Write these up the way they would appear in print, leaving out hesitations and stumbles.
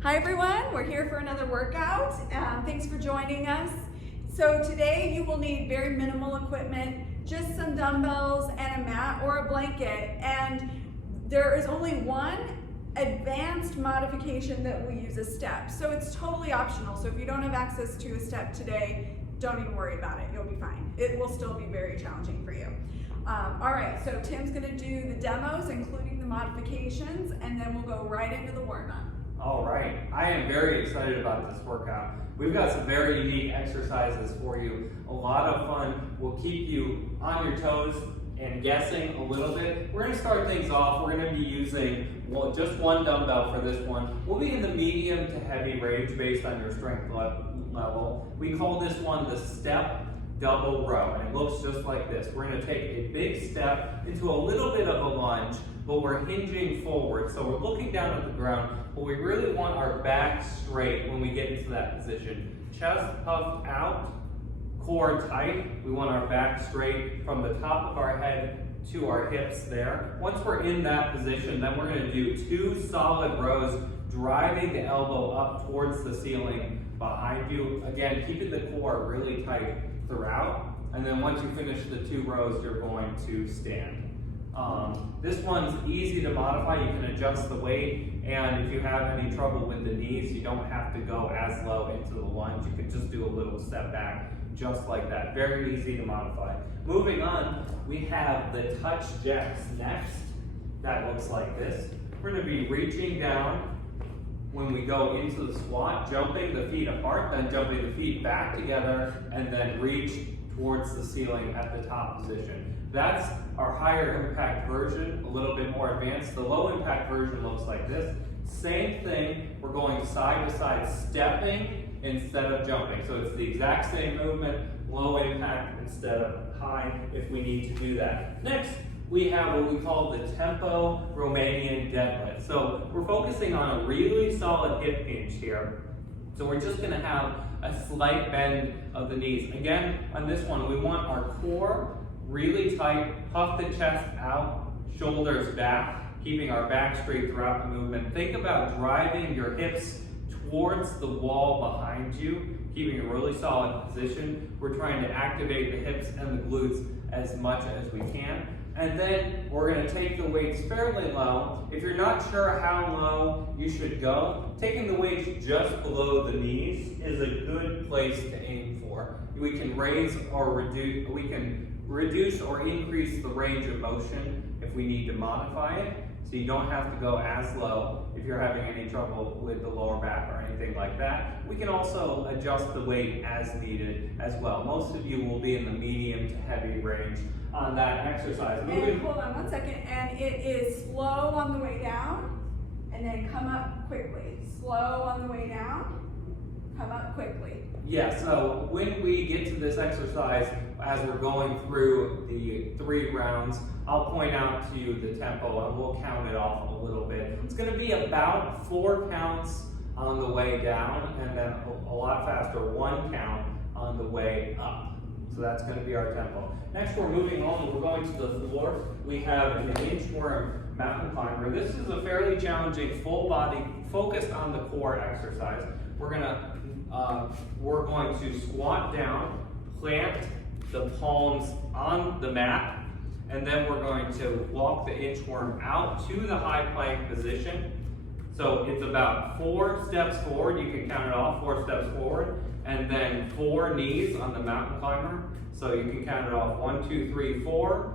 Hi everyone, we're here for another workout. Thanks for joining us. So today you will need very minimal equipment, just some dumbbells and a mat or a blanket. And there is only one advanced modification that we use, a step. So it's totally optional. So if you don't have access to a step today, don't even worry about it, you'll be fine. It will still be very challenging for you. All right, so Tim's gonna do the demos, including the modifications, and then we'll go right into the warm-up. All right, I am very excited about this workout. We've got some very unique exercises for you. A lot of fun. Will keep you on your toes and guessing a little bit. We're gonna start things off. We're gonna be using just one dumbbell for this one. We'll be in the medium to heavy range based on your strength level. We call this one the step double row, and it looks just like this. We're gonna take a big step into a little bit of a lunge, but we're hinging forward. So we're looking down at the ground, but we really want our back straight when we get into that position. Chest puffed out, core tight. We want our back straight from the top of our head to our hips there. Once we're in that position, then we're gonna do 2 solid rows, driving the elbow up towards the ceiling behind you. Again, keeping the core really tight throughout. And then once you finish the 2 rows, you're going to stand. This one's easy to modify. You can adjust the weight, and if you have any trouble with the knees, you don't have to go as low into the lunge. You can just do a little step back, just like that. Very easy to modify. Moving on, we have the touch jacks next. That looks like this. We're gonna be reaching down when we go into the squat, jumping the feet apart, then jumping the feet back together, and then reach towards the ceiling at the top position. That's our higher impact version, a little bit more advanced. The low impact version looks like this. Same thing, we're going side to side, stepping instead of jumping. So it's the exact same movement, low impact instead of high if we need to do that. Next, we have what we call the tempo Romanian deadlift. So we're focusing on a really solid hip hinge here. So we're just gonna have a slight bend of the knees. Again, on this one, we want our core really tight, puff the chest out, shoulders back, keeping our back straight throughout the movement. Think about driving your hips towards the wall behind you, keeping a really solid position. We're trying to activate the hips and the glutes as much as we can. And then we're gonna take the weights fairly low. If you're not sure how low you should go, taking the weights just below the knees is a good place to aim for. We can raise or reduce or increase the range of motion if we need to modify it. So you don't have to go as low if you're having any trouble with the lower back or anything like that. We can also adjust the weight as needed as well. Most of you will be in the medium to heavy range on that exercise. And hold on one second, and it is slow on the way down, and then come up quickly. Slow on the way down, come up quickly. Yeah, so when we get to this exercise, as we're going through the 3 rounds, I'll point out to you the tempo and we'll count it off a little bit. It's gonna be about 4 counts on the way down and then a lot faster, 1 count on the way up. So that's gonna be our tempo. Next, we're moving on, we're going to the floor. We have an inchworm mountain climber. This is a fairly challenging full body, focused on the core exercise. We're going to squat down, plant the palms on the mat, and then we're going to walk the inchworm out to the high plank position. So it's about 4 steps forward, you can count it off, 4 steps forward, and then 4 knees on the mountain climber. So you can count it off 1, 2, 3, 4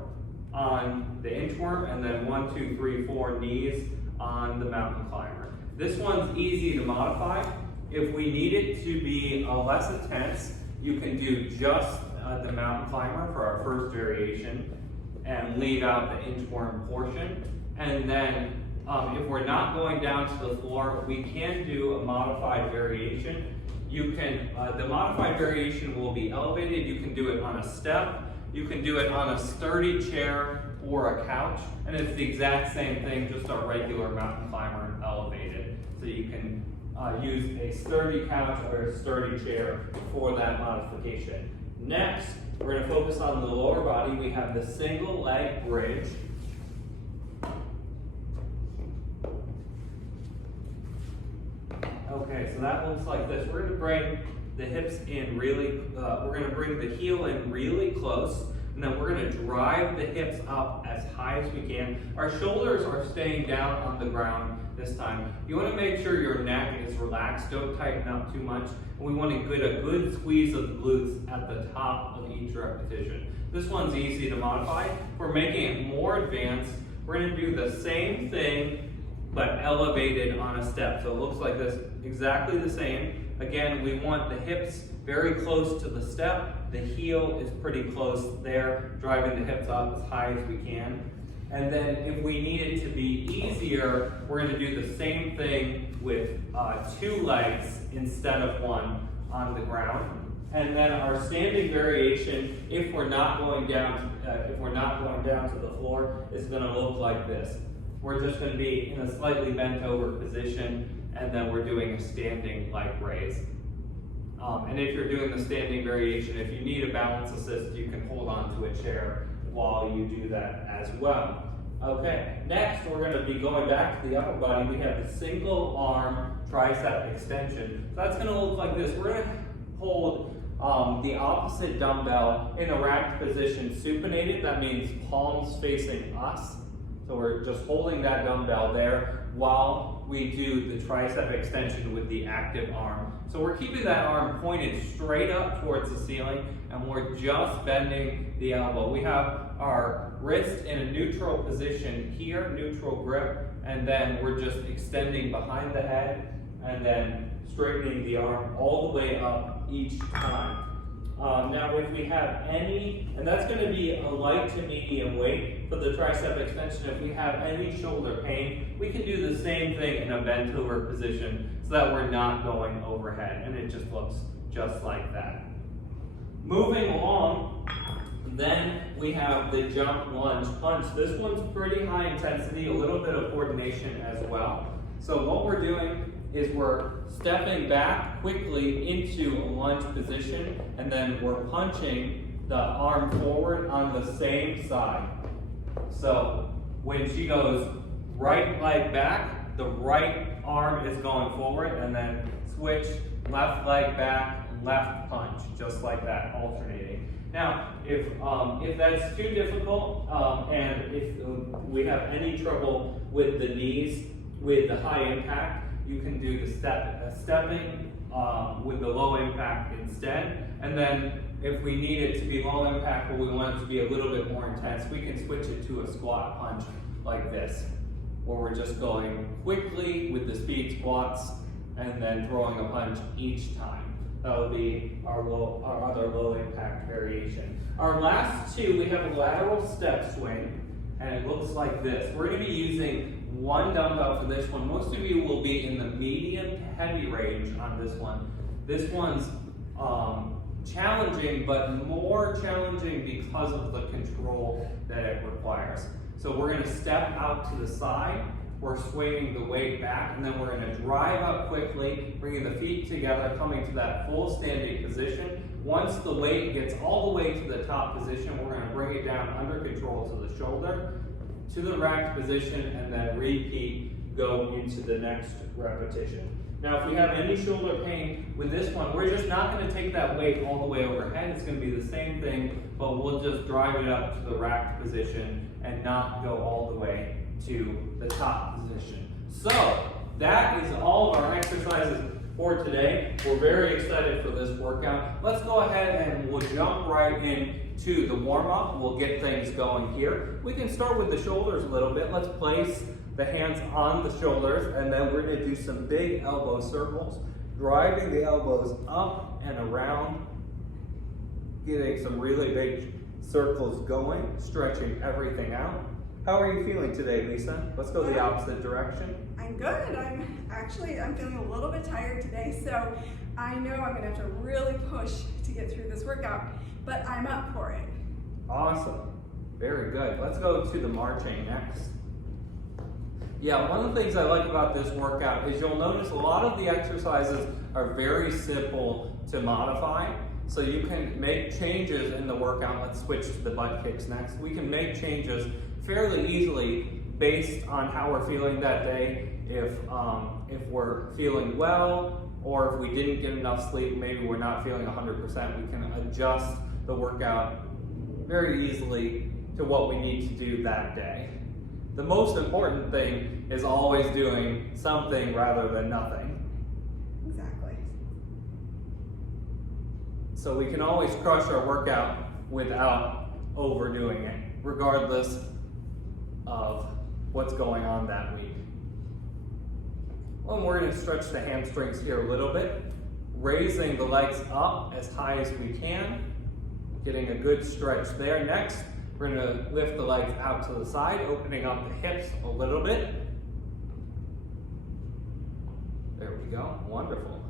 on the inchworm, and then 1, 2, 3, 4 knees on the mountain climber. This one's easy to modify. If we need it to be less intense, you can do just the mountain climber for our first variation and leave out the inchworm portion. And then if we're not going down to the floor, we can do a modified variation. You can, the modified variation will be elevated. You can do it on a step. You can do it on a sturdy chair or a couch. And it's the exact same thing, just a regular mountain climber elevated. So you can use a sturdy couch or a sturdy chair for that modification. Next, we're going to focus on the lower body. We have the single leg bridge. Okay, so that looks like this. We're gonna bring the hips in really, we're gonna bring the heel in really close, and then we're gonna drive the hips up as high as we can. Our shoulders are staying down on the ground this time. You wanna make sure your neck is relaxed, don't tighten up too much. And we wanna get a good squeeze of the glutes at the top of each repetition. This one's easy to modify. We're making it more advanced. We're gonna do the same thing, but elevated on a step. So it looks like this, exactly the same. Again, we want the hips very close to the step. The heel is pretty close there, driving the hips up as high as we can. And then if we need it to be easier, we're gonna do the same thing with 2 legs instead of 1 on the ground. And then our standing variation, if we're not going down to the floor, is gonna look like this. We're just gonna be in a slightly bent over position, and then we're doing a standing leg raise. And if you're doing the standing variation, if you need a balance assist, you can hold on to a chair while you do that as well. Okay, next we're gonna be going back to the upper body. We have the single arm tricep extension. So that's gonna look like this. We're gonna hold the opposite dumbbell in a racked position, supinated. That means palms facing us. So we're just holding that dumbbell there while we do the tricep extension with the active arm. So we're keeping that arm pointed straight up towards the ceiling, and we're just bending the elbow. We have our wrist in a neutral position here, neutral grip, and then we're just extending behind the head and then straightening the arm all the way up each time. Now if we have any, and that's going to be a light to medium weight for the tricep extension, if we have any shoulder pain, we can do the same thing in a bent over position so that we're not going overhead, and it just looks just like that. Moving along, then we have the jump, lunge, punch. This one's pretty high intensity, a little bit of coordination as well. So what we're doing is we're stepping back quickly into a lunge position, and then we're punching the arm forward on the same side. So when she goes right leg back, the right arm is going forward, and then switch, left leg back, left punch, just like that, alternating. Now, if that's too difficult, and if we have any trouble with the knees, with the high impact, you can do the stepping with the low impact instead. And then if we need it to be low impact, but we want it to be a little bit more intense, we can switch it to a squat punch like this, where we're just going quickly with the speed squats and then throwing a punch each time. That will be our other low impact variation. Our last two, we have a lateral step swing, and it looks like this. We're going to be using 1 dumbbell for this one. Most of you will be in the medium to heavy range on this one. This one's challenging, but more challenging because of the control that it requires. So we're going to step out to the side. We're swinging the weight back, and then we're going to drive up quickly, bringing the feet together, coming to that full standing position. Once the weight gets all the way to the top position, we're going to bring it down under control to the shoulder, to the racked position, and then repeat, go into the next repetition. Now, if we have any shoulder pain with this one, we're just not going to take that weight all the way overhead. It's going to be the same thing, but we'll just drive it up to the racked position and not go all the way to the top position. So that is all of our exercises for today. We're very excited for this workout. Let's go ahead and we'll jump right into the warm-up. We'll get things going here. We can start with the shoulders a little bit. Let's place the hands on the shoulders, and then we're going to do some big elbow circles, driving the elbows up and around, getting some really big circles going, stretching everything out. How are you feeling today, Lisa? Let's go the opposite direction. I'm good. I'm feeling a little bit tired today, so I know I'm gonna have to really push to get through this workout, but I'm up for it. Awesome. Very good. Let's go to the marching next. Yeah, one of the things I like about this workout is you'll notice a lot of the exercises are very simple to modify. So you can make changes in the workout. Let's switch to the butt kicks next. We can make changes fairly easily based on how we're feeling that day. If if we're feeling well, or if we didn't get enough sleep, maybe we're not feeling 100%, we can adjust the workout very easily to what we need to do that day. The most important thing is always doing something rather than nothing. Exactly. So we can always crush our workout without overdoing it, regardless of what's going on that week. Well, we're going to stretch the hamstrings here a little bit, raising the legs up as high as we can, getting a good stretch there. Next, we're going to lift the legs out to the side, opening up the hips a little bit. There we go, wonderful.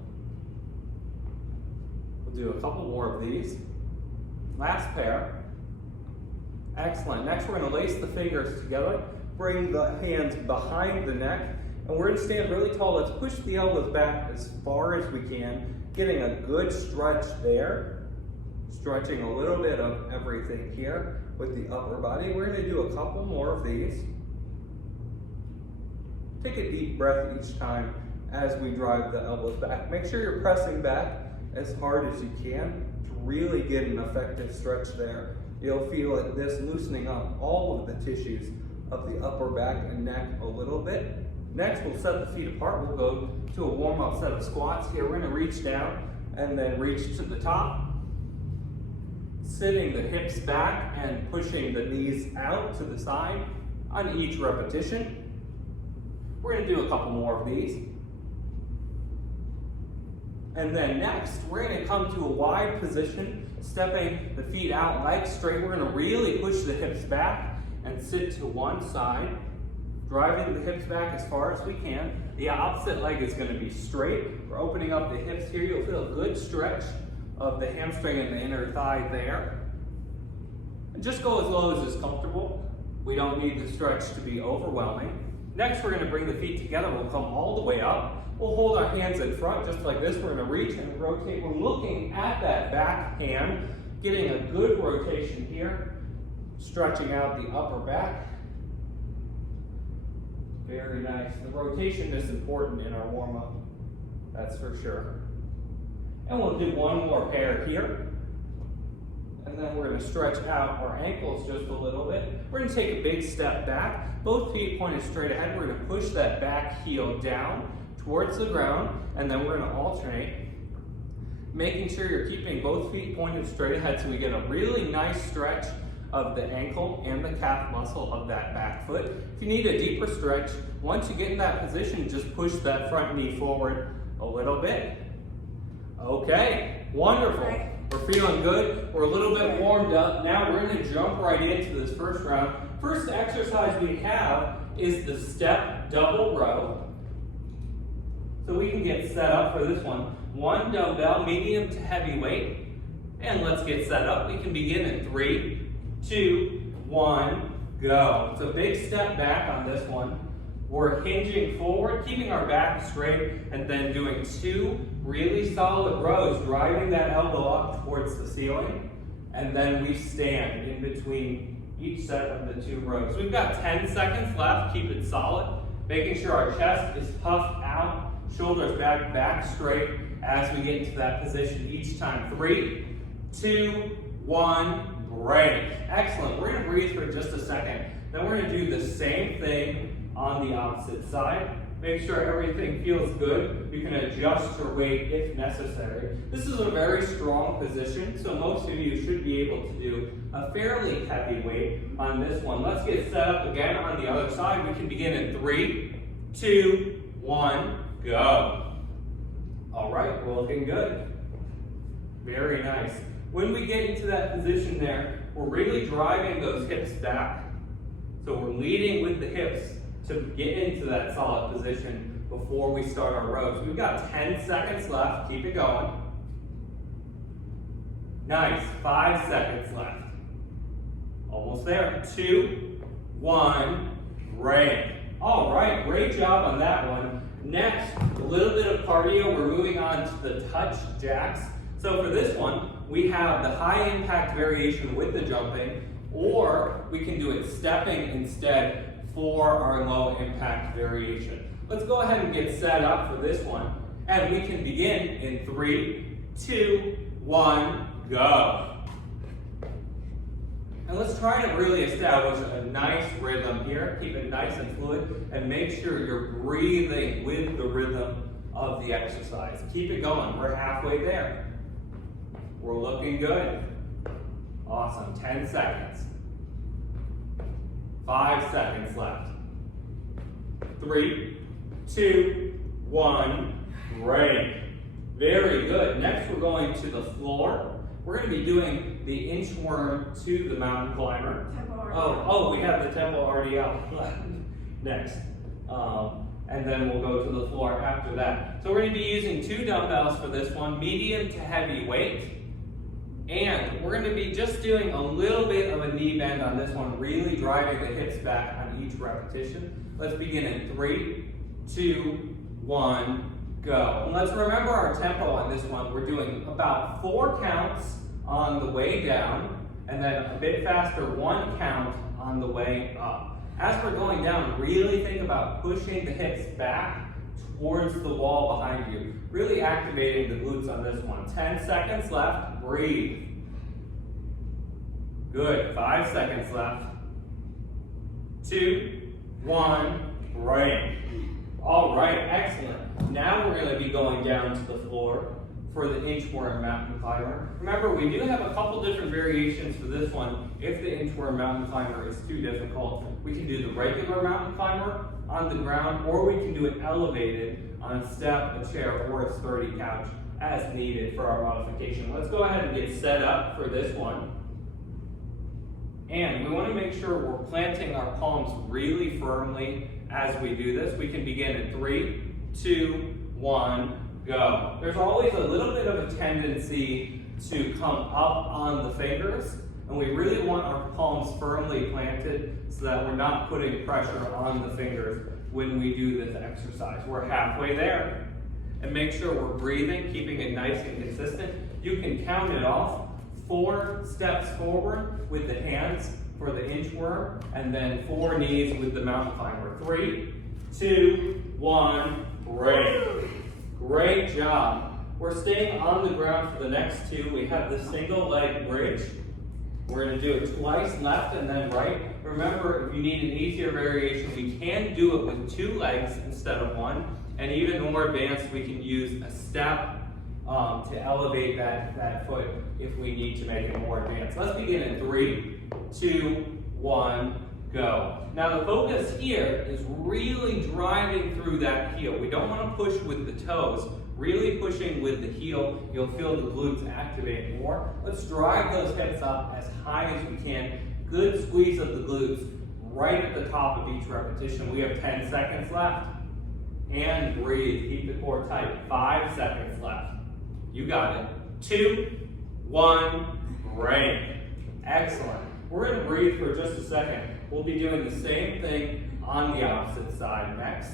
We'll do a couple more of these. Last pair. Excellent. Next, we're going to lace the fingers together, bring the hands behind the neck, and we're going to stand really tall. Let's push the elbows back as far as we can, getting a good stretch there. Stretching a little bit of everything here with the upper body. We're going to do a couple more of these. Take a deep breath each time as we drive the elbows back. Make sure you're pressing back as hard as you can to really get an effective stretch there. You'll feel this loosening up all of the tissues of the upper back and neck a little bit. Next, we'll set the feet apart. We'll go to a warm-up set of squats here. We're going to reach down and then reach to the top. Sitting the hips back and pushing the knees out to the side on each repetition. We're going to do a couple more of these. And then next, we're going to come to a wide position, stepping the feet out, legs straight. We're going to really push the hips back and sit to one side, driving the hips back as far as we can. The opposite leg is going to be straight. We're opening up the hips here. You'll feel a good stretch of the hamstring and the inner thigh there. And just go as low as is comfortable. We don't need the stretch to be overwhelming. Next, we're going to bring the feet together. We'll come all the way up. We'll hold our hands in front just like this. We're going to reach and rotate. We're looking at that back hand, getting a good rotation here, stretching out the upper back. Very nice. The rotation is important in our warm-up, that's for sure. And we'll do one more pair here. And then we're going to stretch out our ankles just a little bit. We're going to take a big step back. Both feet pointed straight ahead. We're going to push that back heel down towards the ground. And then we're going to alternate, making sure you're keeping both feet pointed straight ahead so we get a really nice stretch of the ankle and the calf muscle of that back foot. If you need a deeper stretch, once you get in that position, just push that front knee forward a little bit. Okay, wonderful. Right. We're feeling good. We're a little bit warmed up. Now we're going to jump right into this first round. First exercise we have is the step double row. So we can get set up for this one. One dumbbell, medium to heavy weight. And let's get set up. We can begin in 3, 2, 1, go. So big step back on this one. We're hinging forward, keeping our back straight, and then doing 2 really solid rows, driving that elbow up towards the ceiling, and then we stand in between each set of the 2 rows. We've got 10 seconds left. Keep it solid, making sure our chest is puffed out, shoulders back straight as we get into that position each time. 3, 2, 1, break. Excellent. We're going to breathe for just a second. Then we're going to do the same thing on the opposite side. Make sure everything feels good. You can adjust your weight if necessary. This is a very strong position, so most of you should be able to do a fairly heavy weight on this one. Let's get set up again on the other side. We can begin in 3, 2, 1, go. All right, we're looking good. Very nice. When we get into that position there, we're really driving those hips back. So we're leading with the hips to get into that solid position before we start our rows. We've got 10 seconds left. Keep it going. Nice. 5 seconds left. Almost there. 2, 1, break. All right, great job on that one. Next, a little bit of cardio. We're moving on to the touch jacks. So for this one, we have the high impact variation with the jumping, or we can do it stepping instead for our low impact variation. Let's go ahead and get set up for this one. And we can begin in 3, 2, 1, go. And let's try to really establish a nice rhythm here. Keep it nice and fluid, and make sure you're breathing with the rhythm of the exercise. Keep it going. We're halfway there. We're looking good. Awesome. 10 seconds. 5 seconds left. 3, 2, 1, break. Very good. Next, we're going to the floor. We're going to be doing the inchworm to the mountain climber. We have the tempo already out. Next. And then we'll go to the floor after that. So we're going to be using 2 dumbbells for this one, medium to heavy weight. And we're going to be just doing a little bit of a knee bend on this one, really driving the hips back on each repetition. Let's begin in 3, 2, 1, go. And let's remember our tempo on this one. We're doing about 4 counts on the way down, and then a bit faster 1 count on the way up. As we're going down, really think about pushing the hips back towards the wall behind you. Really activating the glutes on this one. 10 seconds left. Breathe. Good. 5 seconds left. 2, 1, break. All right, excellent. Now we're going to be going down to the floor for the inchworm mountain climber. Remember, we do have a couple different variations for this one. If the inchworm mountain climber is too difficult, we can do the regular mountain climber on the ground, or we can do it elevated on a step, a chair, or a sturdy couch as needed for our modification. Let's go ahead and get set up for this one. And we want to make sure we're planting our palms really firmly as we do this. We can begin in 3, 2, 1, go. There's always a little bit of a tendency to come up on the fingers, and we really want our palms firmly planted so that we're not putting pressure on the fingers when we do this exercise. We're halfway there. And make sure we're breathing, keeping it nice and consistent. You can count it off. 4 steps forward with the hands for the inchworm, and then 4 knees with the mountain climber. 3, 2, 1, break. Great job. We're staying on the ground for the next 2. We have the single leg bridge. We're going to do it twice, left and then right. Remember, if you need an easier variation, we can do it with 2 legs instead of 1. And even more advanced, we can use a step to elevate that foot if we need to make it more advanced. Let's begin in 3, 2, 1, go. Now the focus here is really driving through that heel. We don't want to push with the toes. Really pushing with the heel, you'll feel the glutes activate more. Let's drive those hips up as high as we can. Good squeeze of the glutes right at the top of each repetition. We have 10 seconds left. And breathe. Keep the core tight. 5 seconds left. You got it. 2, 1, break. Excellent. We're going to breathe for just a second. We'll be doing the same thing on the opposite side next.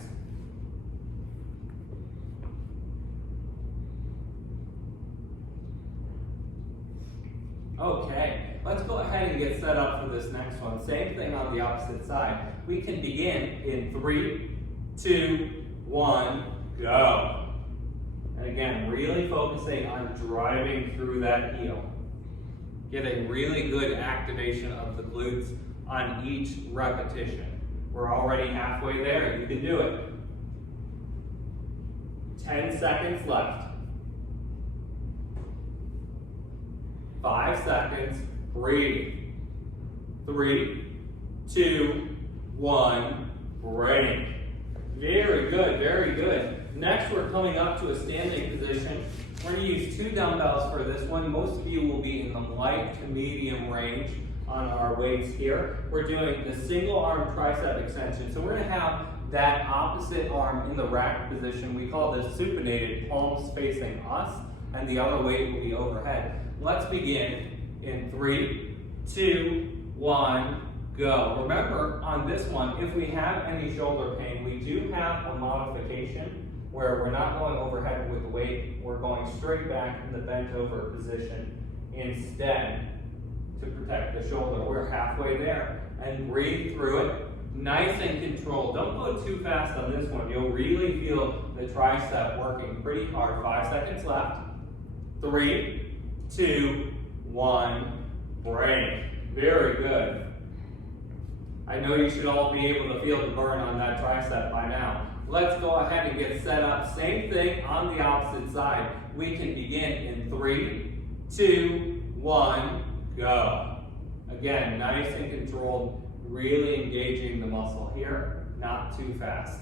Okay, let's go ahead and get set up for this next one. Same thing on the opposite side. We can begin in 3, 2, 1, go. And again, really focusing on driving through that heel. Getting really good activation of the glutes on each repetition. We're already halfway there. You can do it. 10 seconds left. 5 seconds. Breathe. 3, 2, 1, break. Very good, very good. Next, we're coming up to a standing position. We're going to use 2 dumbbells for this one. Most of you will be in the light to medium range on our weights here. We're doing the single arm tricep extension. So we're going to have that opposite arm in the rack position. We call this supinated, palms facing us, and the other weight will be overhead. Let's begin in 3, 2, 1, go. Remember, on this one, if we have any shoulder pain, we do have a modification where we're not going overhead with the weight, we're going straight back in the bent over position instead to protect the shoulder. We're halfway there. And breathe through it. Nice and controlled. Don't go too fast on this one. You'll really feel the tricep working pretty hard. 5 seconds left. 3, 2, 1, break. Very good. I know you should all be able to feel the burn on that tricep by now. Let's go ahead and get set up. Same thing on the opposite side. We can begin in 3, 2, 1, go. Again, nice and controlled. Really engaging the muscle here, not too fast.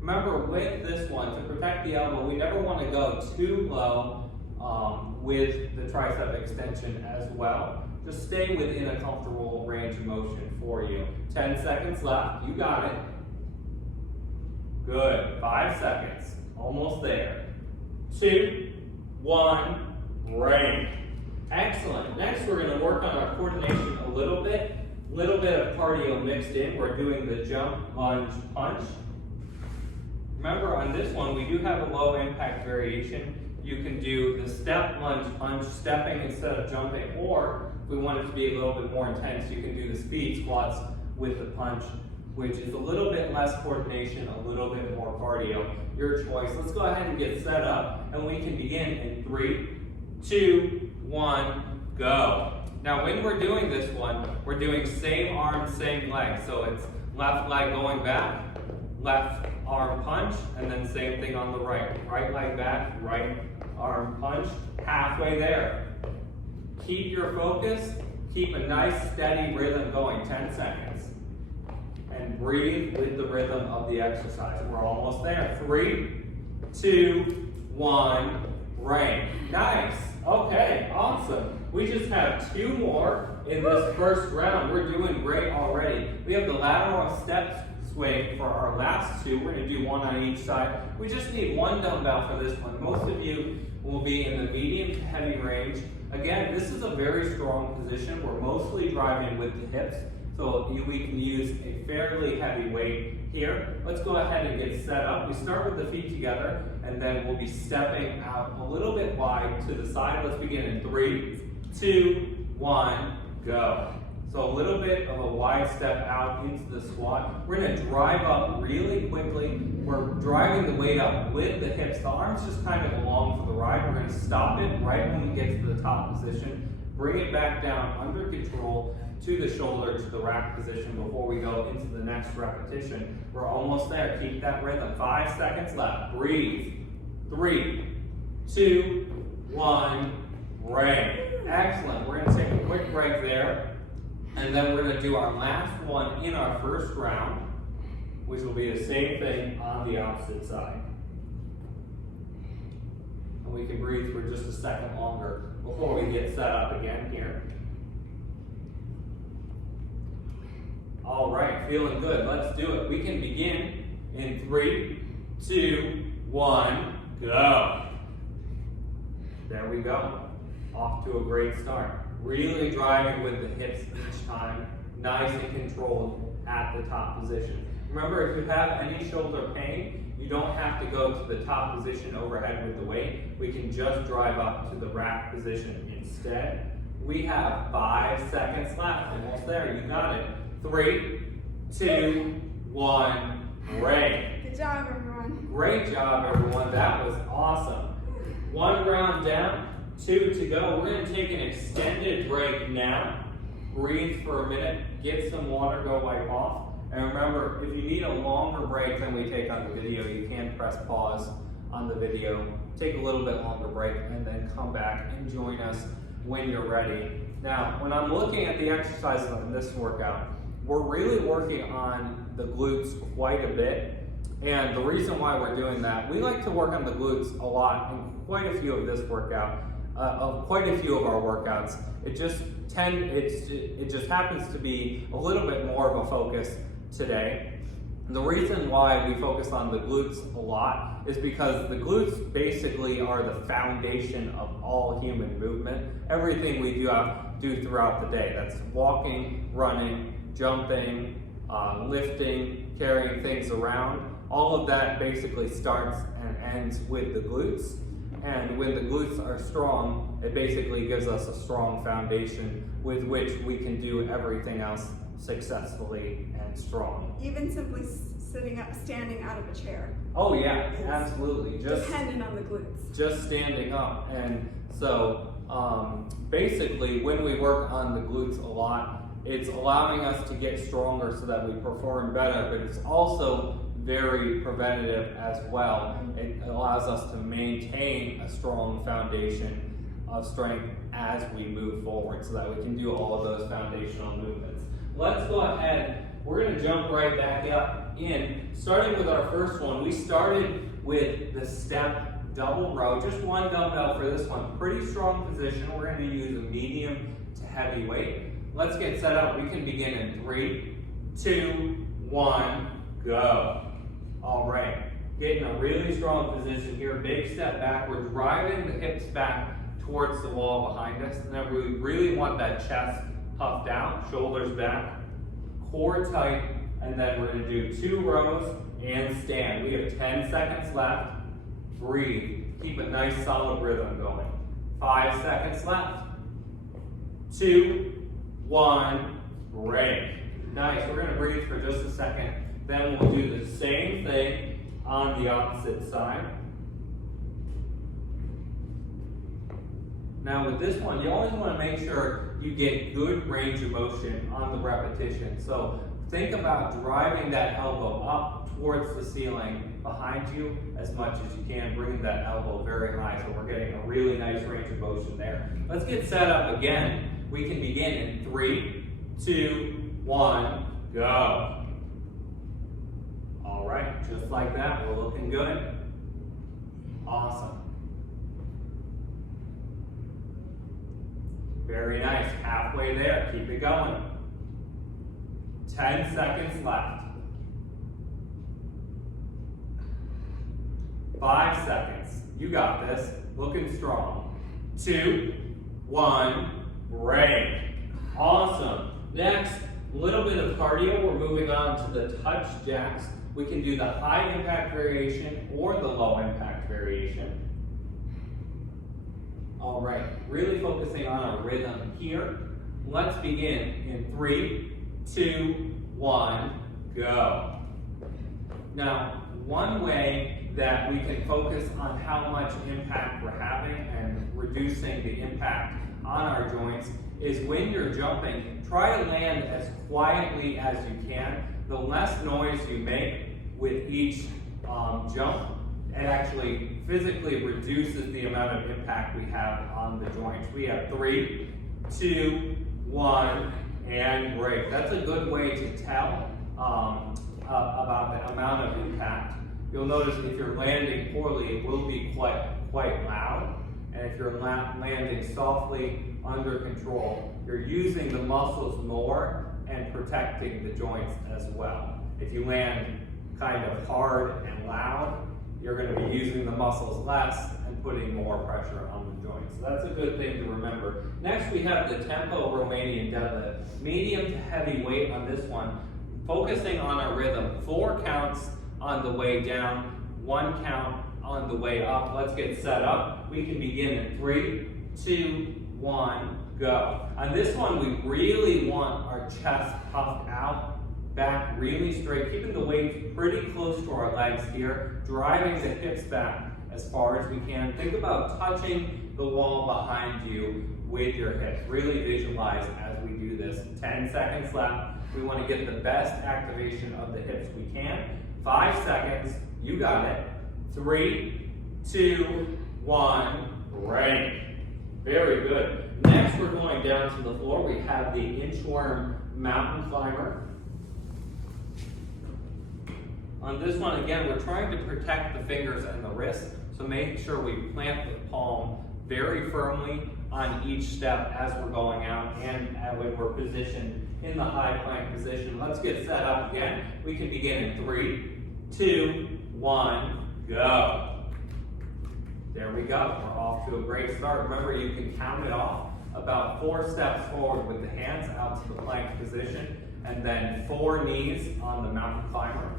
Remember with this one, to protect the elbow, we never want to go too low with the tricep extension as well. Just stay within a comfortable range of motion for you. 10 seconds left, you got it. Good, 5 seconds, almost there. 2, 1, break. Excellent. Next we're going to work on our coordination a little bit of cardio mixed in. We're doing the jump, lunge, punch. Remember on this one, we do have a low impact variation. You can do the step, lunge, punch, stepping instead of jumping, or if we want it to be a little bit more intense, you can do the speed squats with the punch, which is a little bit less coordination, a little bit more cardio. Your choice. Let's go ahead and get set up, and we can begin in 3, 2, 1, go. Now when we're doing this one, we're doing same arm, same leg. So it's left leg going back, left arm punch, and then same thing on the right. Right leg back, right arm punch, halfway there. Keep your focus, keep a nice steady rhythm going, 10 seconds. And breathe with the rhythm of the exercise. We're almost there. 3, 2, 1, break. Nice. Okay, awesome. We just have 2 more in this first round. We're doing great already. We have the lateral step swing for our last 2. We're going to do 1 on each side. We just need 1 dumbbell for this one. Most of you will be in the medium to heavy range. Again, this is a very strong position. We're mostly driving with the hips, so we can use a fairly heavy weight here. Let's go ahead and get set up. We start with the feet together, and then we'll be stepping out a little bit wide to the side. Let's begin in 3, 2, 1, go. So a little bit of a wide step out into the squat. We're going to drive up really quickly. We're driving the weight up with the hips. The arms just kind of along for the ride. We're going to stop it right when we get to the top position. Bring it back down under control to the shoulder, to the rack position before we go into the next repetition. We're almost there. Keep that rhythm. 5 seconds left. Breathe. 3, 2, 1, break. Excellent. We're going to take a quick break there. And then we're going to do our last one in our first round, which will be the same thing on the opposite side. And we can breathe for just a second longer before we get set up again here. All right, feeling good. Let's do it. We can begin in 3, 2, 1, go. There we go. Off to a great start. Really driving with the hips each time. Nice and controlled at the top position. Remember, if you have any shoulder pain, you don't have to go to the top position overhead with the weight. We can just drive up to the rack position instead. We have 5 seconds left. Almost there. You got it. 3, 2, 1, break. Good job, everyone. Great job, everyone. That was awesome. 1 round down, 2 to go. We're going to take an extended break now. Breathe for a minute, get some water, go wipe off. And remember, if you need a longer break than we take on the video, you can press pause on the video, take a little bit longer break, and then come back and join us when you're ready. Now, when I'm looking at the exercises in this workout, we're really working on the glutes quite a bit. And the reason why we're doing that, we like to work on the glutes a lot in quite a few of this workout, quite a few of our workouts. It just happens to be a little bit more of a focus today. And the reason why we focus on the glutes a lot is because the glutes basically are the foundation of all human movement. Everything we do throughout the day. That's walking, running, jumping, lifting, carrying things around. All of that basically starts and ends with the glutes. And when the glutes are strong, it basically gives us a strong foundation with which we can do everything else successfully and strong. Even simply sitting up, standing out of a chair. Oh yeah, absolutely. Dependent on the glutes. Just standing up. And so basically when we work on the glutes a lot, it's allowing us to get stronger so that we perform better, but it's also very preventative as well. It allows us to maintain a strong foundation of strength as we move forward so that we can do all of those foundational movements. Let's go ahead, we're gonna jump right back up in, starting with our first one. We started with the step double row, just one dumbbell for this one. Pretty strong position. We're gonna use a medium to heavy weight. Let's get set up. We can begin in 3, 2, 1, go. All right, getting a really strong position here. Big step back. We're driving the hips back towards the wall behind us. And then we really want that chest puffed out, shoulders back, core tight, and then we're gonna do 2 rows and stand. We have 10 seconds left. Breathe. Keep a nice solid rhythm going. 5 seconds left. 2, 1, break. Nice, we're gonna breathe for just a second. Then we'll do the same thing on the opposite side. Now with this one, you always wanna make sure you get good range of motion on the repetition. So think about driving that elbow up towards the ceiling behind you as much as you can, bringing that elbow very high so we're getting a really nice range of motion there. Let's get set up again. We can begin in 3, 2, 1, go. All right, just like that, we're looking good. Awesome. Very nice, halfway there, keep it going. 10 seconds left. 5 seconds, you got this, looking strong. 2, 1, break. Awesome. Next, a little bit of cardio. We're moving on to the touch jacks. We can do the high impact variation or the low impact variation. All right, really focusing on our rhythm here. Let's begin in 3, 2, 1, go. Now, one way that we can focus on how much impact we're having and reducing the impact on our joints is when you're jumping, try to land as quietly as you can. The less noise you make with each jump, it actually physically reduces the amount of impact we have on the joints. We have 3, 2, 1, and break. That's a good way to tell about the amount of impact. You'll notice if you're landing poorly, it will be quite loud. And if you're landing softly, under control, you're using the muscles more and protecting the joints as well. If you land kind of hard and loud, you're going to be using the muscles less and putting more pressure on the joints. So that's a good thing to remember. Next, we have the tempo Romanian deadlift. Medium to heavy weight on this one, focusing on our rhythm. 4 counts on the way down, 1 count on the way up. Let's get set up. We can begin in 3, 2, 1, go. On this one, we really want our chest puffed out, back really straight, keeping the weight pretty close to our legs here, driving the hips back as far as we can. Think about touching the wall behind you with your hips. Really visualize as we do this. 10 seconds left. We want to get the best activation of the hips we can. 5 seconds, you got it. 3, 2, 1, break. Very good. Next, we're going down to the floor. We have the inchworm mountain climber. On this one, again, we're trying to protect the fingers and the wrists, so make sure we plant the palm very firmly on each step as we're going out and when we're positioned in the high plank position. Let's get set up again. We can begin in 3, 2, 1, go. There we go. We're off to a great start. Remember, you can count it off about 4 steps forward with the hands out to the plank position, and then 4 knees on the mountain climber.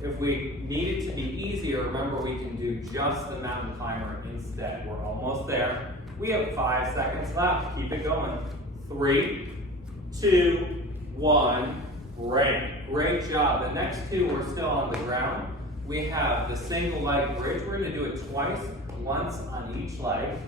If we need it to be easier, remember we can do just the mountain climber instead. We're almost there. We have 5 seconds left. Keep it going. 3, 2, 1, break. Great job. The next two are still on the ground. We have the single leg bridge. We're going to do it twice, once on each leg.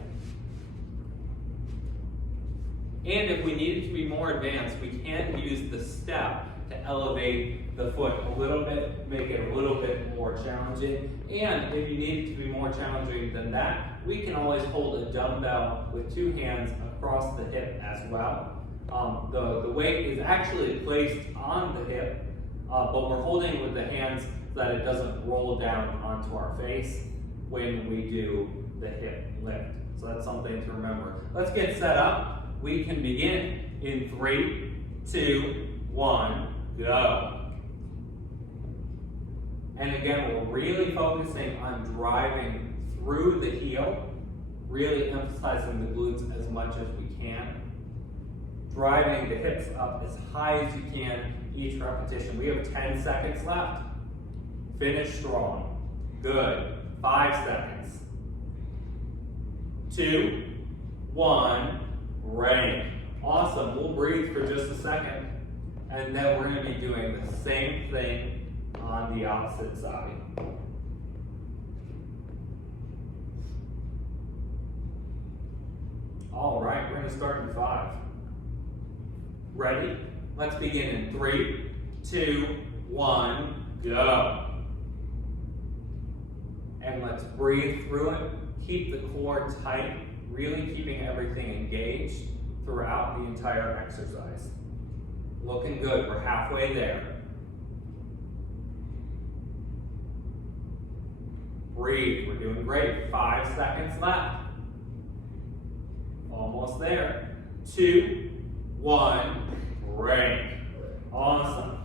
And if we need it to be more advanced, we can use the step to elevate the foot a little bit, make it a little bit more challenging. And if you need it to be more challenging than that, we can always hold a dumbbell with 2 hands across the hip as well. The weight is actually placed on the hip, but we're holding it with the hands so that it doesn't roll down onto our face when we do the hip lift. So that's something to remember. Let's get set up. We can begin in 3, 2, 1, go. And again, we're really focusing on driving through the heel, really emphasizing the glutes as much as we can. Driving the hips up as high as you can each repetition. We have 10 seconds left. Finish strong. Good. 5 seconds. 2, 1, break. Awesome. We'll breathe for just a second, and then we're going to be doing the same thing on the opposite side. All right, we're going to start in 5. Ready? Let's begin in 3, 2, 1, go. And let's breathe through it. Keep the core tight, really keeping everything engaged throughout the entire exercise. Looking good, we're halfway there. Breathe, we're doing great. 5 seconds left. Almost there. 2, 1, break. Awesome.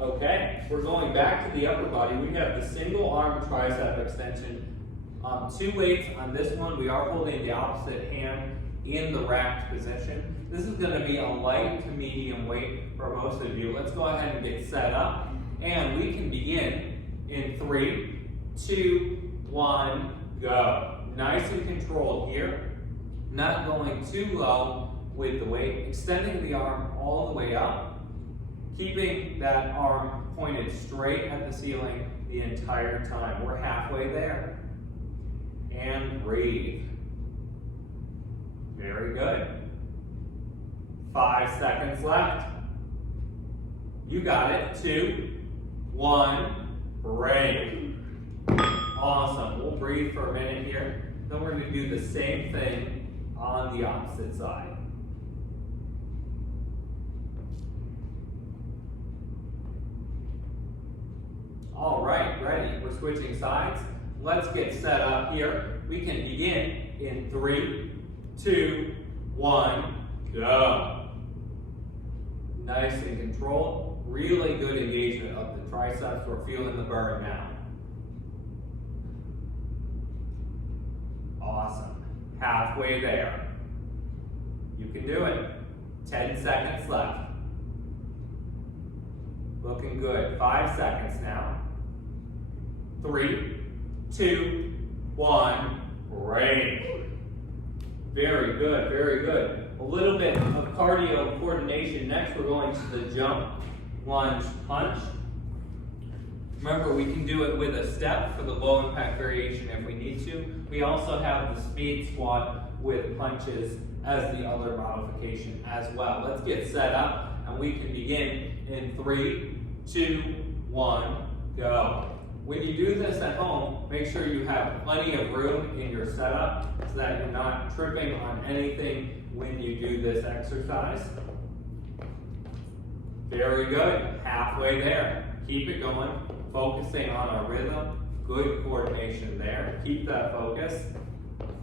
Okay, we're going back to the upper body. We have the single arm tricep extension. 2 weights on this one. We are holding the opposite hand in the racked position. This is going to be a light to medium weight for most of you. Let's go ahead and get set up. And we can begin in 3, 2, 1, go. Nice and controlled here. Not going too low with the weight. Extending the arm all the way up. Keeping that arm pointed straight at the ceiling the entire time. We're halfway there. And breathe. Very good. 5 seconds left. You got it. 2, 1, break. Awesome. We'll breathe for a minute here. Then we're going to do the same thing on the opposite side. All right, ready. We're switching sides. Let's get set up here. We can begin in 3, 2, 1, go. Nice and controlled. Really good engagement of the triceps. We're feeling the burn now. Awesome. Halfway there. You can do it. 10 seconds left. Looking good. 5 seconds now. 3, 2, 1, break. Very good, very good. A little bit of cardio coordination. Next, we're going to the jump, lunge, punch. Remember, we can do it with a step for the low impact variation if we need to. We also have the speed squat with punches as the other modification as well. Let's get set up and we can begin in 3, 2, 1, go. When you do this at home, make sure you have plenty of room in your setup so that you're not tripping on anything when you do this exercise. Very good. Halfway there. Keep it going. Focusing on our rhythm. Good coordination there. Keep that focus.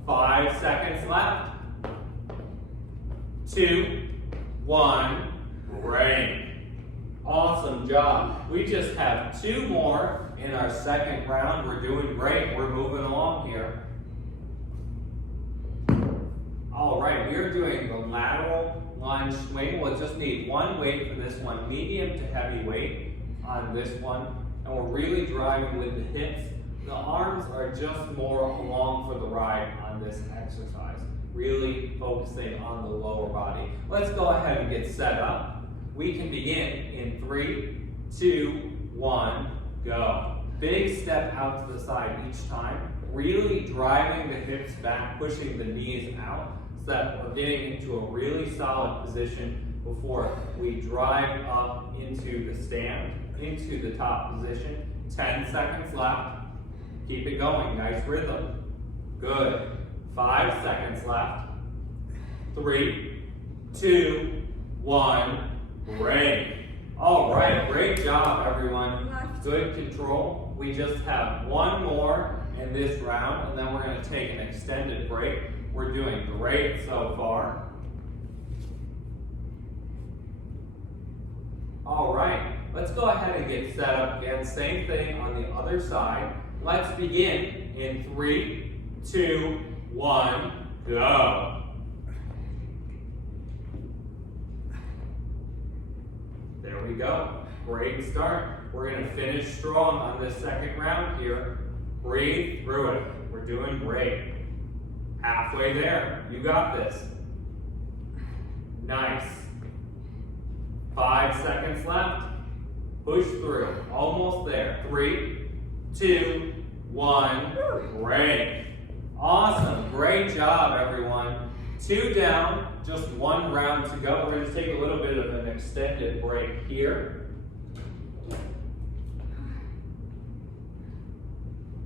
5 seconds left. 2, 1, break. Awesome job. We just have 2 more in our second round. We're doing great. We're moving along here. All right, we are doing the lateral lunge swing. We'll just need 1 weight for this one, medium to heavy weight on this one. And we're really driving with the hips The arms are just more along for the ride on this exercise, really focusing on the lower body. Let's go ahead and get set up. We can begin in 3, 2, 1, go. Big step out to the side each time, really driving the hips back, pushing the knees out so that we're getting into a really solid position before we drive up into the stand, into the top position. 10 seconds left. Keep it going, nice rhythm. Good. 5 seconds left. 3, 2, 1, break. All right, great job, everyone. Good control. We just have one more in this round, and then we're going to take an extended break. We're doing great so far. All right, let's go ahead and get set up again. Same thing on the other side. Let's begin in 3, 2, 1, go. There we go. Great start. We're going to finish strong on this second round here. Breathe through it. We're doing great. Halfway there. You got this. Nice. 5 seconds left. Push through. Almost there. 3, 2, 1. Great. Awesome. Great job, everyone. 2 down. Just 1 round to go. We're going to take a little bit of an extended break here.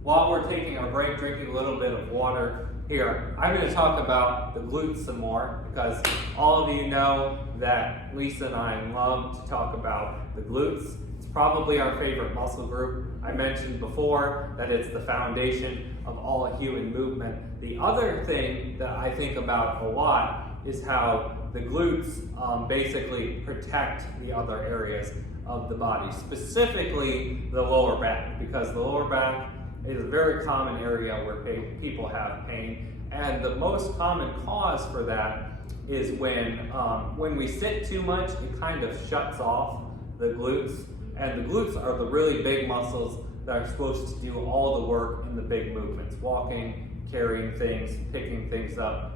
While we're taking our break, drinking a little bit of water here, I'm going to talk about the glutes some more because all of you know that Lisa and I love to talk about the glutes. It's probably our favorite muscle group. I mentioned before that it's the foundation of all human movement. The other thing that I think about a lot is how the glutes basically protect the other areas of the body, specifically the lower back, because the lower back is a very common area where people have pain, and the most common cause for that is when we sit too much, it kind of shuts off the glutes, and the glutes are the really big muscles that are supposed to do all the work in the big movements: walking, carrying things, picking things up,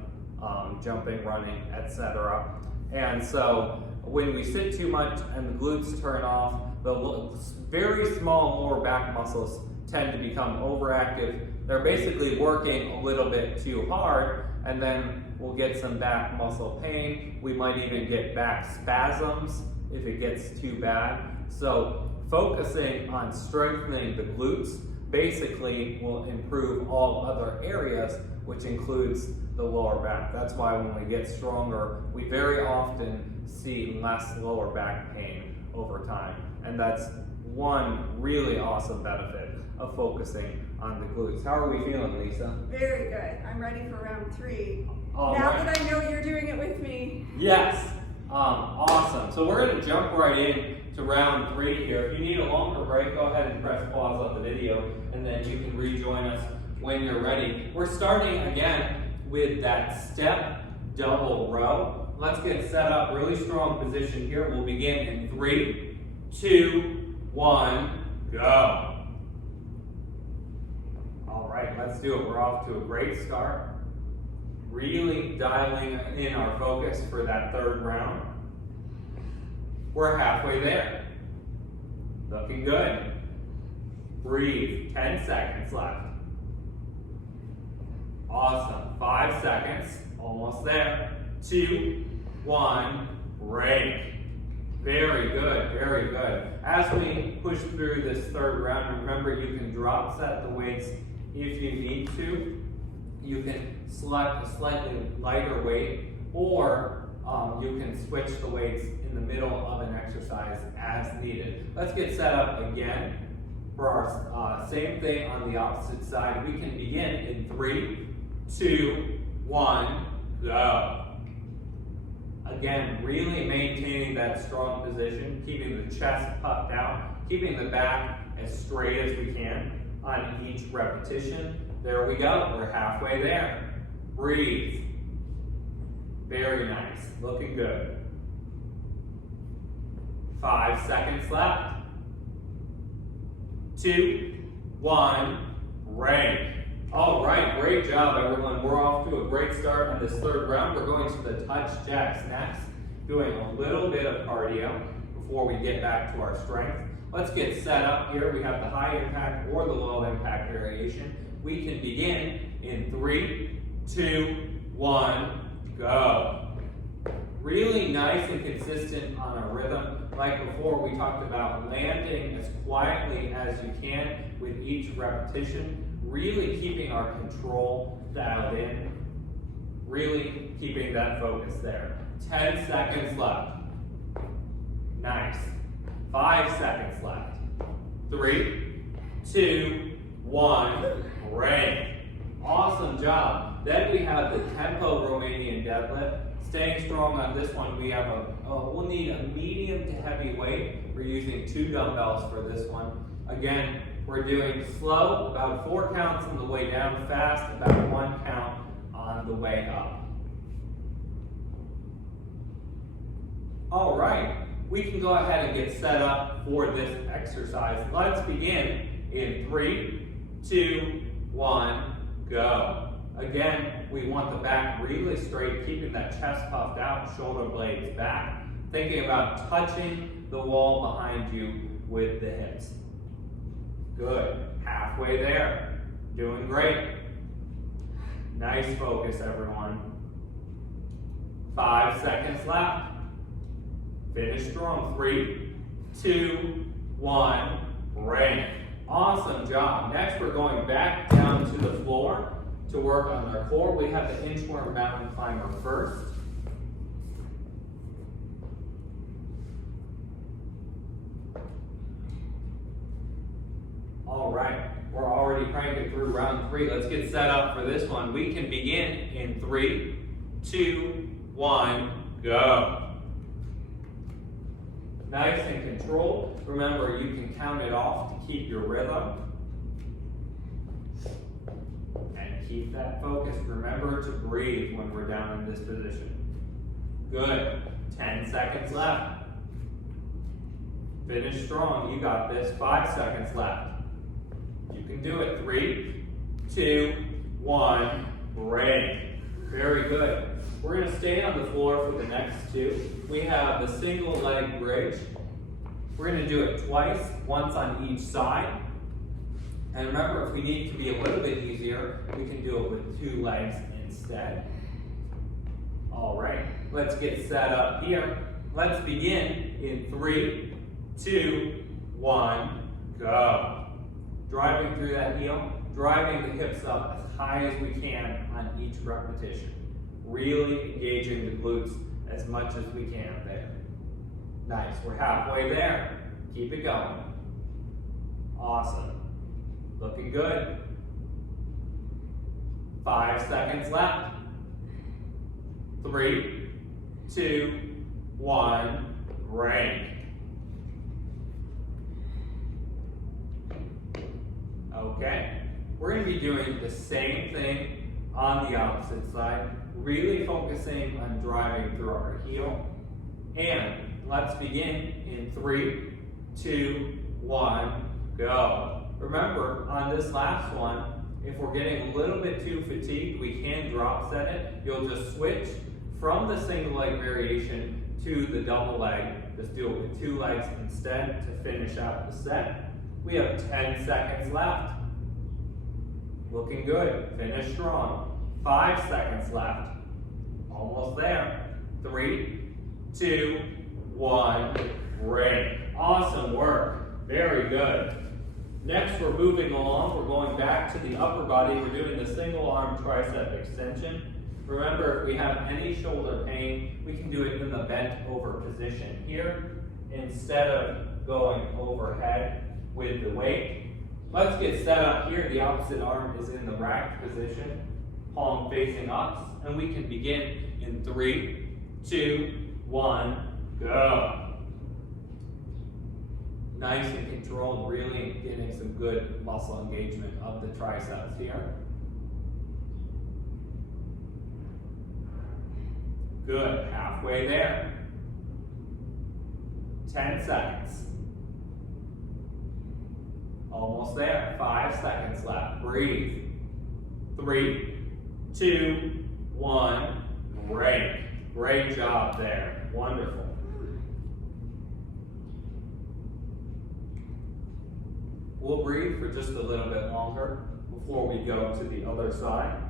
jumping, running, etc. And so when we sit too much and the glutes turn off, the very small lower back muscles tend to become overactive. They're basically working a little bit too hard, and then we'll get some back muscle pain. We might even get back spasms if it gets too bad. So focusing on strengthening the glutes basically will improve all other areas, which includes the lower back. That's why when we get stronger, we very often see less lower back pain over time. And that's one really awesome benefit of focusing on the glutes. How are we feeling, Lisa? Very good. I'm ready for round 3. All now right. that I know you're doing it with me. Yes. Awesome. So we're going to jump right in to round 3 here. If you need a longer break, go ahead and press pause on the video, and then you can rejoin us when you're ready. We're starting again with that step double row. Let's get set up. Really strong position here. We'll begin in 3, 2, 1, go. All right, let's do it. We're off to a great start. Really dialing in our focus for that third round. We're halfway there. Looking good. Breathe. 10 seconds left. Awesome. 5 seconds. Almost there. 2, 1, break. Very good, very good. As we push through this third round, remember you can drop set the weights if you need to. You can select a slightly lighter weight, or you can switch the weights in the middle of an exercise as needed. Let's get set up again for our same thing on the opposite side. We can begin in 3, 2, 1, go. Again, really maintaining that strong position, keeping the chest puffed out, keeping the back as straight as we can on each repetition. There we go, we're halfway there. Breathe. Very nice, looking good. 5 seconds left. 2, 1, rank. All right, great job everyone. We're off to a great start on this third round. We're going to the touch jacks next, doing a little bit of cardio before we get back to our strength. Let's get set up here. We have the high impact or the low impact variation. We can begin in 3, 2, 1, go. Really nice and consistent on our rhythm. Like before, we talked about landing as quietly as you can with each repetition. Really keeping our control dialed in. Really keeping that focus there. 10 seconds left. Nice. 5 seconds left. 3, 2, 1, rank. Awesome job. Then we have the tempo Romanian deadlift. Staying strong on this one, we have we'll need a medium to heavy weight. We're using 2 dumbbells for this one. Again, we're doing slow, about 4 counts on the way down, fast, about 1 count on the way up. All right, we can go ahead and get set up for this exercise. Let's begin in 3, 2, 1, go. Again, we want the back really straight, keeping that chest puffed out, shoulder blades back. Thinking about touching the wall behind you with the hips. Good, halfway there. Doing great. Nice focus, everyone. 5 seconds left. Finish strong. 3, 2, 1, rank. Awesome job. Next, we're going back down to the floor to work on our core. We have the inchworm mountain climber first. All right, we're already cranking through round 3. Let's get set up for this one. We can begin in 3, 2, 1, go. Nice and controlled. Remember, you can count it off to keep your rhythm. And keep that focus. Remember to breathe when we're down in this position. Good. 10 seconds left. Finish strong. You got this. 5 seconds left. You can do it. 3, 2, 1, break. Very good. We're going to stay on the floor for the next 2. We have the single leg bridge. We're going to do it twice, once on each side. And remember, if we need to be a little bit easier, we can do it with 2 legs instead. All right, let's get set up here. Let's begin in 3, 2, 1, go. Driving through that heel, driving the hips up as high as we can on each repetition. Really engaging the glutes as much as we can there. Nice, we're halfway there. Keep it going. Awesome. Looking good. 5 seconds left. 3, 2, 1, rank. Okay, we're going to be doing the same thing on the opposite side, really focusing on driving through our heel. And let's begin in 3, 2, 1, go. Remember, on this last one, if we're getting a little bit too fatigued, we can drop set it. You'll just switch from the single leg variation to the double leg. Just do it with 2 legs instead to finish out the set. We have 10 seconds left. Looking good. Finish strong. 5 seconds left. Almost there. 3, 2, 1, break. Awesome work. Very good. Next, we're moving along. We're going back to the upper body. We're doing the single arm tricep extension. Remember, if we have any shoulder pain, we can do it in the bent over position here instead of going overhead with the weight. Let's get set up here. The opposite arm is in the racked position, palm facing up, and we can begin in 3, 2, 1, go. Nice and controlled, really getting some good muscle engagement of the triceps here. Good, halfway there. 10 seconds. Almost there. 5 seconds left. Breathe. 3, 2, 1. Break. Great job there. Wonderful. We'll breathe for just a little bit longer before we go to the other side.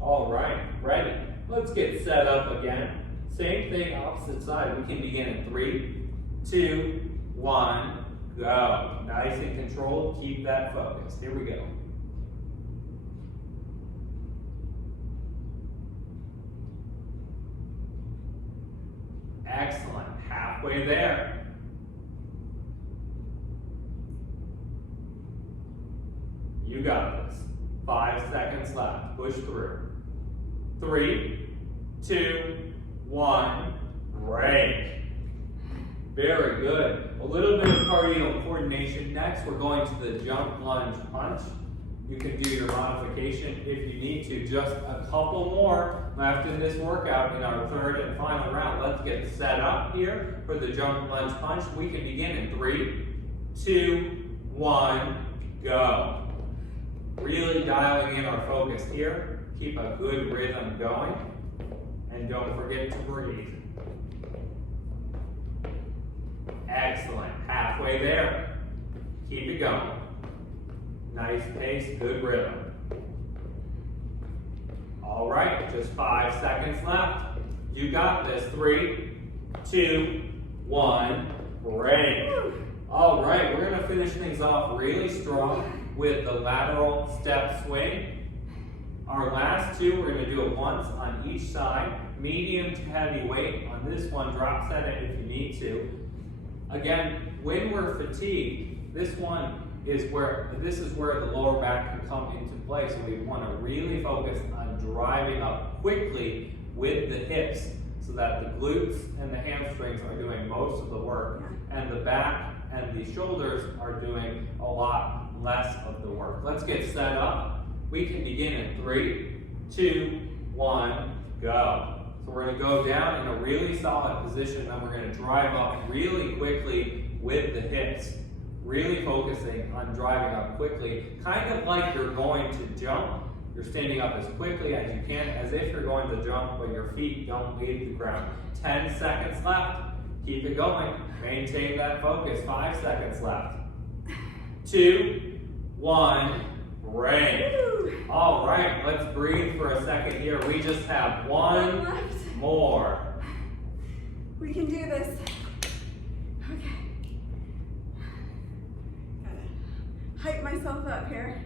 All right, ready. Let's get set up again. Same thing, opposite side. We can begin in 3, 2, 1, go. Nice and controlled. Keep that focus. Here we go. Excellent. Halfway there. You got this. 5 seconds left. Push through. 3, 2, 1. Break. Very good. A little bit of cardio coordination. Next, we're going to the jump lunge punch. You can do your modification if you need to. Just a couple more left in this workout in our third and final round. Let's get set up here for the jump lunge punch. We can begin in 3, 2, 1, go. Really dialing in our focus here. Keep a good rhythm going. And don't forget to breathe. Excellent. Halfway there. Keep it going. Nice pace, good rhythm. All right, just 5 seconds left. You got this. 3, 2, 1, break. All right, we're gonna finish things off really strong with the lateral step swing. Our last two, we're gonna do it once on each side. Medium to heavy weight on this one. Drop set it if you need to. Again, when we're fatigued, this is where the lower back can come into play. So we want to really focus on driving up quickly with the hips so that the glutes and the hamstrings are doing most of the work, and the back and the shoulders are doing a lot less of the work. Let's get set up. We can begin in 3, 2, 1, go. So we're going to go down in a really solid position, and we're going to drive up really quickly with the hips. Really focusing on driving up quickly, kind of like you're going to jump. You're standing up as quickly as you can, as if you're going to jump, but your feet don't leave the ground. 10 seconds left. Keep it going. Maintain that focus. 5 seconds left. 2, 1, break. All right, let's breathe for a second here. We just have one more. We can do this. Okay. Gotta hype myself up here.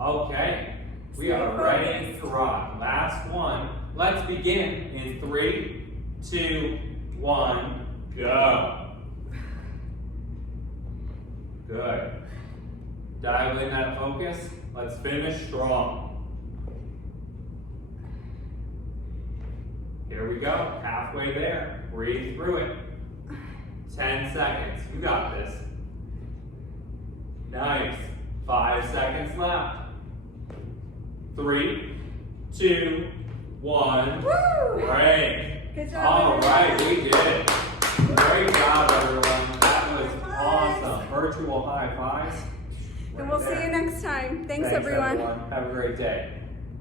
Okay, we are ready to rock. Last one. Let's begin in 3, 2, 1, go. Good. Dial in that focus. Let's finish strong. Here we go. Halfway there. Breathe through it. 10 seconds. You got this. Nice. 5 seconds left. 3, 2, 1. Woo! Break. Good job. All right, we did it. Great job, everyone. That was awesome. Virtual high fives. And we'll see you next time. Thanks everyone. Have a great day.